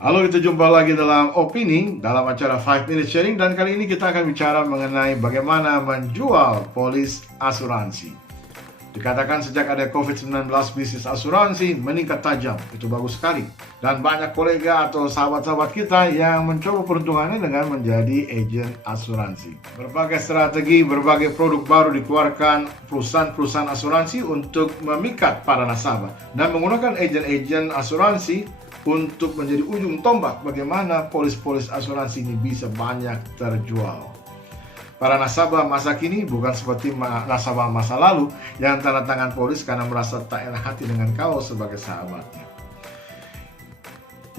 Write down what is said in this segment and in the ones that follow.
Halo, kita jumpa lagi dalam Opini, dalam acara 5 Minute Sharing. Dan kali ini kita akan bicara mengenai bagaimana menjual polis asuransi. Dikatakan sejak ada COVID-19, bisnis asuransi meningkat tajam. Itu bagus sekali. Dan banyak kolega atau sahabat-sahabat kita yang mencoba peruntungannya dengan menjadi agen asuransi. Berbagai strategi, berbagai produk baru dikeluarkan perusahaan-perusahaan asuransi untuk memikat para nasabah. Dan menggunakan agen-agen asuransi untuk menjadi ujung tombak bagaimana polis-polis asuransi ini bisa banyak terjual. Para nasabah masa kini bukan seperti nasabah masa lalu yang tanda tangan polis karena merasa tak enak hati dengan kau sebagai sahabatnya.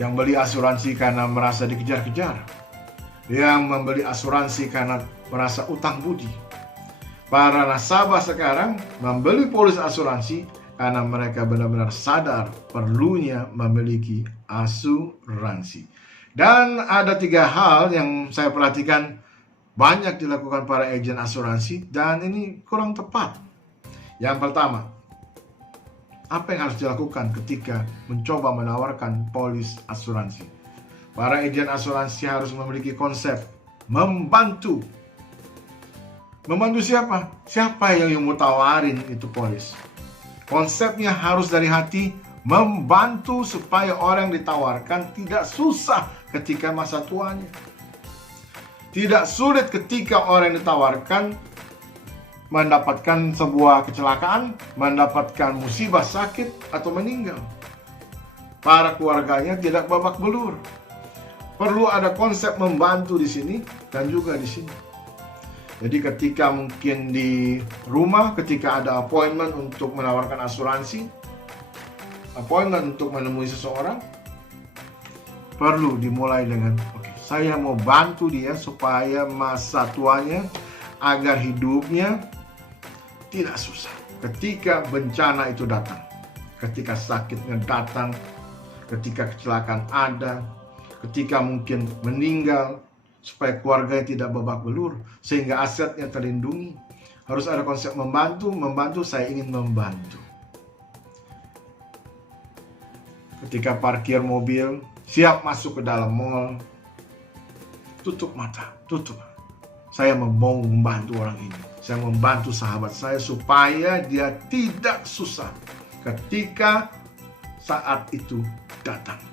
Yang beli asuransi karena merasa dikejar-kejar. Yang membeli asuransi karena merasa utang budi. Para nasabah sekarang membeli polis asuransi karena mereka benar-benar sadar perlunya memiliki asuransi. Dan ada 3 hal yang saya perhatikan banyak dilakukan para agen asuransi dan ini kurang tepat. Yang pertama, apa yang harus dilakukan ketika mencoba menawarkan polis asuransi? Para agen asuransi harus memiliki konsep membantu. Membantu siapa? Siapa yang mau tawarin itu polis? Konsepnya harus dari hati, membantu supaya orang yang ditawarkan tidak susah ketika masa tuanya. Tidak sulit ketika orang yang ditawarkan mendapatkan sebuah kecelakaan, mendapatkan musibah sakit, atau meninggal. Para keluarganya tidak babak belur. Perlu ada konsep membantu di sini dan juga di sini. Jadi ketika mungkin di rumah, ketika ada appointment untuk menawarkan asuransi, appointment untuk menemui seseorang, perlu dimulai dengan, oke, saya mau bantu dia supaya masa tuanya, agar hidupnya tidak susah. Ketika bencana itu datang, ketika sakitnya datang, ketika kecelakaan ada, ketika mungkin meninggal, supaya keluarganya tidak babak belur, sehingga asetnya terlindungi. Harus ada konsep membantu, saya ingin membantu. Ketika parkir mobil, siap masuk ke dalam mall, tutup mata, tutup. Saya mau membantu orang ini. Saya membantu sahabat saya supaya dia tidak susah ketika saat itu datang.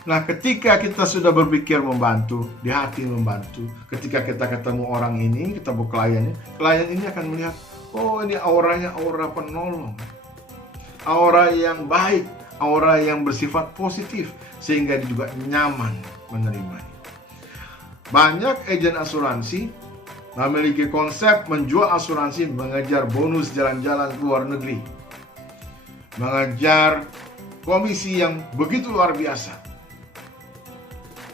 Nah, ketika kita sudah berpikir membantu, di hati membantu, ketika kita ketemu orang ini, ketemu klien ini akan melihat, oh ini auranya aura penolong, aura yang baik, aura yang bersifat positif, sehingga dia juga nyaman menerimanya. Banyak agen asuransi memiliki konsep menjual asuransi, mengejar bonus jalan-jalan ke luar negeri, mengejar komisi yang begitu luar biasa.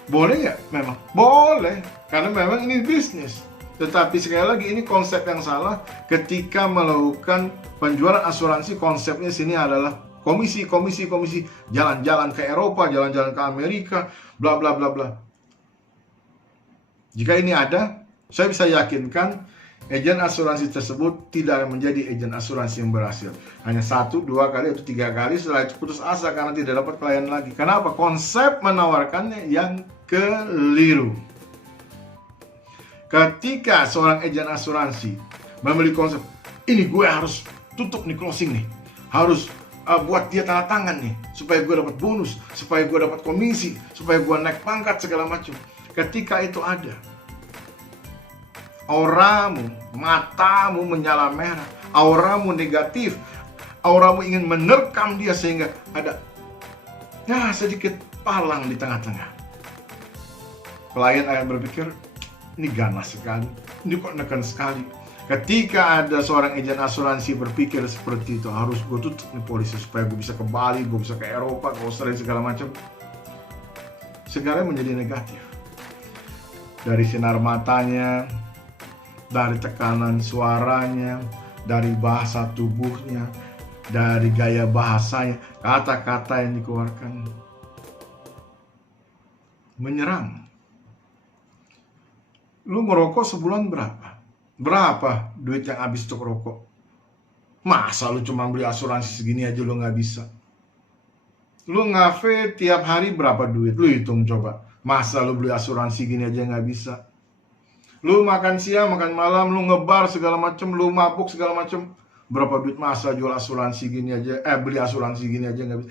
Boleh nggak? Memang boleh, karena memang ini bisnis. Tetapi sekali lagi ini konsep yang salah. Ketika melakukan penjualan asuransi, konsepnya sini adalah komisi, jalan-jalan ke Eropa, jalan-jalan ke Amerika, bla bla bla bla. Jika ini ada, saya bisa yakinkan agen asuransi tersebut tidak menjadi agen asuransi yang berhasil. Hanya 1, 2 kali atau 3 kali, setelah itu putus asa karena tidak dapat klien lagi. Kenapa? Konsep menawarkannya yang keliru. Ketika seorang agen asuransi memiliki konsep, ini gue harus tutup nih, closing nih, harus buat dia tanda tangan nih, supaya gue dapat bonus, supaya gue dapat komisi, supaya gue naik pangkat segala macam. Ketika itu ada, auramu, matamu menyala merah, auramu negatif, auramu ingin menerkam dia sehingga ada sedikit palang di tengah-tengah. Klien akan berpikir, ini ganas sekali, ini kok neken sekali. Ketika ada seorang agen asuransi berpikir seperti itu, harus gue tutup nih polisi supaya gue bisa ke Bali, gue bisa ke Eropa, ke Australia, segala macam. Segalanya menjadi negatif. Dari sinar matanya, dari tekanan suaranya, dari bahasa tubuhnya, dari gaya bahasanya, kata-kata yang dikeluarkan menyerang. Lu merokok sebulan berapa? Berapa duit yang habis untuk rokok? Masa lu cuma beli asuransi segini aja lu gak bisa? Lu ngafe tiap hari berapa duit? Lu hitung coba. Masa lu beli asuransi gini aja nggak bisa? Lu makan siang, makan malam, lu ngebar segala macem, lu mabuk segala macem. Berapa duit masa jual asuransi gini aja? Beli asuransi gini aja nggak bisa.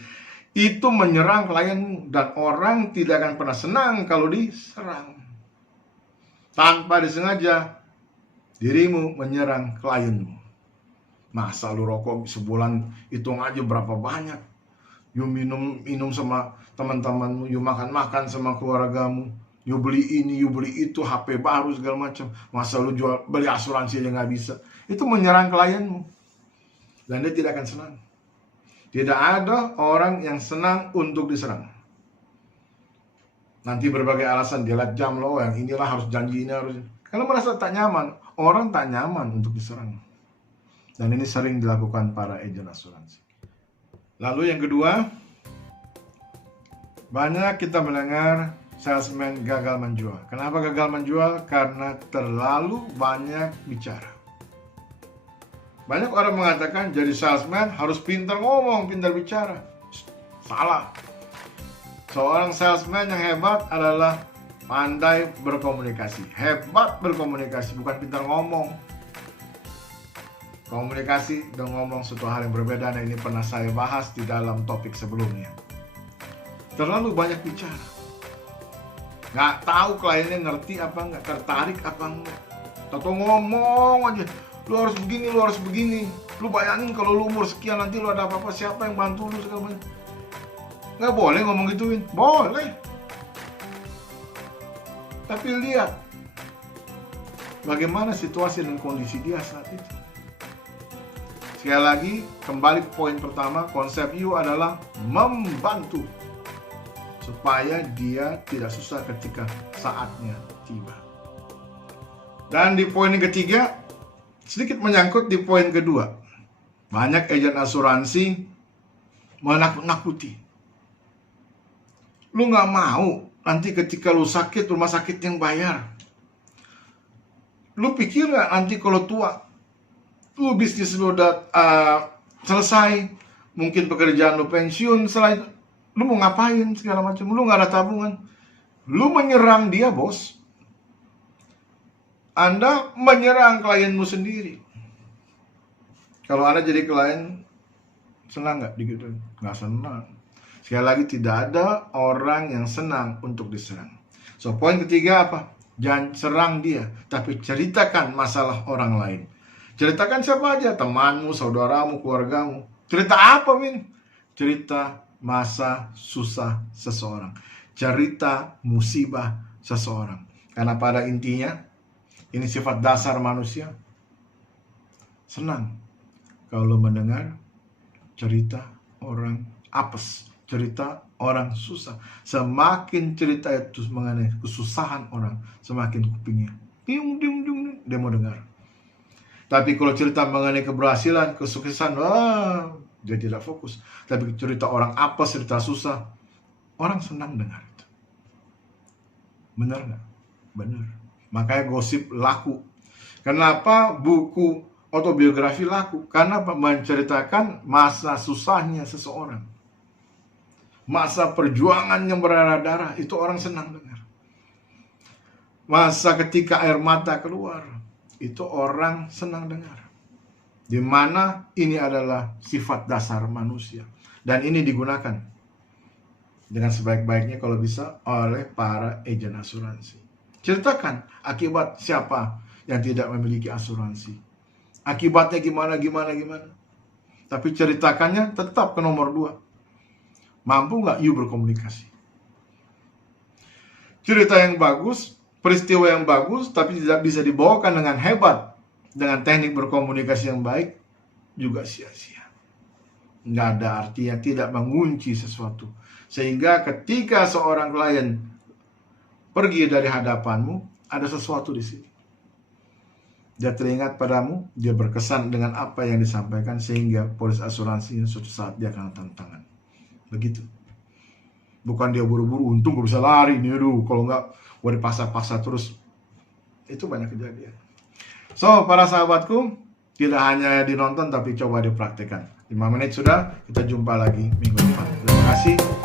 Itu menyerang klienmu. Dan orang tidak akan pernah senang kalau diserang. Tanpa disengaja, dirimu menyerang klienmu. Masa lu rokok sebulan, hitung aja berapa banyak. You minum sama teman-temanmu, you makan sama keluargamu, you beli ini, you beli itu, HP baru segala macam. Masa lu beli asuransi aja nggak bisa. Itu menyerang klienmu. Dan dia tidak akan senang. Tidak ada orang yang senang untuk diserang. Nanti berbagai alasan, dia lihat jam lo, yang inilah harus janji ini harus. Karena merasa tak nyaman. Orang tak nyaman untuk diserang. Dan ini sering dilakukan para agen asuransi. Lalu yang kedua, banyak kita mendengar salesman gagal menjual. Kenapa gagal menjual? Karena terlalu banyak bicara. Banyak orang mengatakan jadi salesman harus pintar ngomong, pintar bicara. Salah. Seorang salesman yang hebat adalah pandai berkomunikasi. Hebat berkomunikasi, bukan pintar ngomong. Komunikasi dan ngomong suatu hal yang berbeda, dan ini pernah saya bahas di dalam topik sebelumnya. Terlalu banyak bicara. Nggak tahu kliennya ngerti apa nggak, tertarik apa nggak. Atau ngomong aja, lu harus begini, lu harus begini. Lu bayangin kalau lu umur sekian nanti lu ada apa-apa, siapa yang bantu lu segala macam. Nggak boleh ngomong gituin, boleh. Tapi lihat bagaimana situasi dan kondisi dia saat itu. Sekali lagi, kembali ke poin pertama, konsep you adalah membantu supaya dia tidak susah ketika saatnya tiba. Dan di poin yang ketiga, sedikit menyangkut di poin kedua. Banyak agen asuransi menakut-nakuti. Lu nggak mau nanti ketika lu sakit, rumah sakit yang bayar. Lu pikir nggak nanti kalau tua, lu bisnis lu udah selesai, mungkin pekerjaan lu pensiun, setelah itu lu mau ngapain segala macam, lu nggak ada tabungan, lu menyerang dia bos, Anda menyerang klienmu sendiri. Kalau Anda jadi klien, senang nggak digituin? Nggak senang. Sekali lagi, tidak ada orang yang senang untuk diserang. So poin ketiga apa? Jangan serang dia, tapi ceritakan masalah orang lain. Ceritakan siapa aja, temanmu, saudaramu, keluargamu. Cerita apa, Min? Cerita masa susah seseorang. Cerita musibah seseorang. Karena pada intinya, ini sifat dasar manusia. Senang kalau mendengar cerita orang apes, cerita orang susah. Semakin cerita itu mengenai kesusahan orang, semakin kupingnya dia mau dengar. Tapi kalau cerita mengenai keberhasilan, kesuksesan, dia tidak fokus. Tapi cerita orang apes, cerita susah, orang senang dengar itu. Benar nggak? Benar. Makanya gosip laku. Kenapa buku autobiografi laku? Karena menceritakan masa susahnya seseorang. Masa perjuangan yang berdarah-darah, itu orang senang dengar. Masa ketika air mata keluar, itu orang senang dengar. Di mana ini adalah sifat dasar manusia. Dan ini digunakan dengan sebaik-baiknya kalau bisa oleh para agen asuransi. Ceritakan akibat siapa yang tidak memiliki asuransi. Akibatnya gimana. Tapi ceritakannya tetap ke nomor 2. Mampu nggak you berkomunikasi? Cerita yang bagus, peristiwa yang bagus, tapi tidak bisa dibawakan dengan hebat, dengan teknik berkomunikasi yang baik, juga sia-sia. Nggak ada artinya, tidak mengunci sesuatu. Sehingga ketika seorang klien pergi dari hadapanmu, ada sesuatu di sini. Dia teringat padamu, dia berkesan dengan apa yang disampaikan, sehingga polis asuransinya suatu saat dia akan tantangan. Begitu. Bukan dia buru-buru, untung gue bisa lari nih, aduh, kalau nggak gue dipaksa-paksa terus. Itu banyak kejadian. So, para sahabatku, tidak hanya dinonton tapi coba dipraktikkan. 5 menit sudah, kita jumpa lagi minggu depan. Terima kasih.